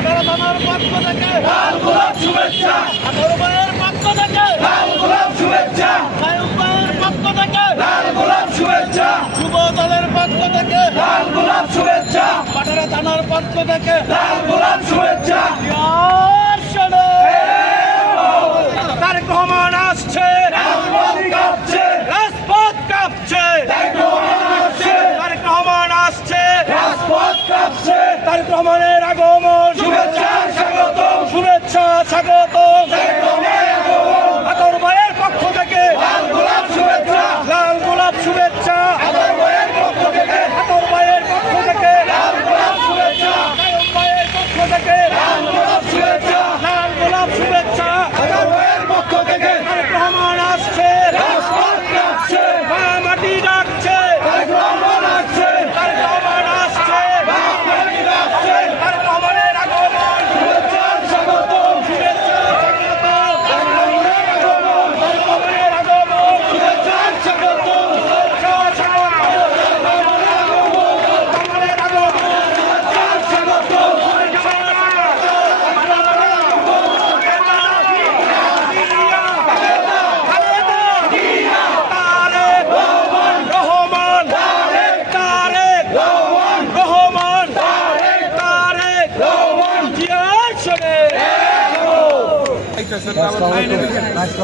পাটারা থানার পক্ষ থেকে লাল গোলাপ শুভেচ্ছা, আঠারো ভাইয়ের পক্ষ থেকে লাল গোলাপ শুভেচ্ছা, নায়ক ভাইয়ের পক্ষ থেকে লাল গোলাপ শুভেচ্ছা, যুব দলের পক্ষ থেকে লাল গোলাপ শুভেচ্ছা, পাটারা থানার পক্ষ থেকে লাল গোলাপ শুভেচ্ছা। তারেক রহমান আসছে, রাজপথ কাঁপছে, রাজপথ কাঁপছে। তারেক রহমান আসছে, তারেক রহমান আসছে, রাজপথ কাঁপছে। তারেক রহমানের আগমন, শুভেচ্ছা স্বাগতম, শুভেচ্ছা স্বাগতম। তারেক রহমানের আগমন। আঠারো ভাইয়ের পক্ষ থেকে লাল গোলাপ শুভেচ্ছা, লাল গোলাপ শুভেচ্ছা, আদর ভাইয়ের পক্ষ থেকে আঠারো ভাইয়ের পক্ষ থেকে লাল গোলাপ শুভেচ্ছা, নায়ক ভাইয়ের পক্ষ থেকে লাল গোলাপ শুভেচ্ছা, লাল গোলাপ শুভেচ্ছা। আদর ভাইয়ের পক্ষ থেকে তারেক রহমান আসছে, রাজপথ কাঁপছে, মা মাটি ডাকছে, তারেক রহমান আসছে, তারেক রহমান আসছে, বাঙালি আসছে। তারেক রহমানের আগমন, শুভেচ্ছা স্বাগতম, শুভেচ্ছা স্বাগতম। তারেক রহমানের আগমন, তারেক রহমানের আগমন, শুভেচ্ছা স্বাগতম, শুভেচ্ছা স্বাগতম। রহমানের আগমন, শুভেচ্ছা স্বাগতম। Nice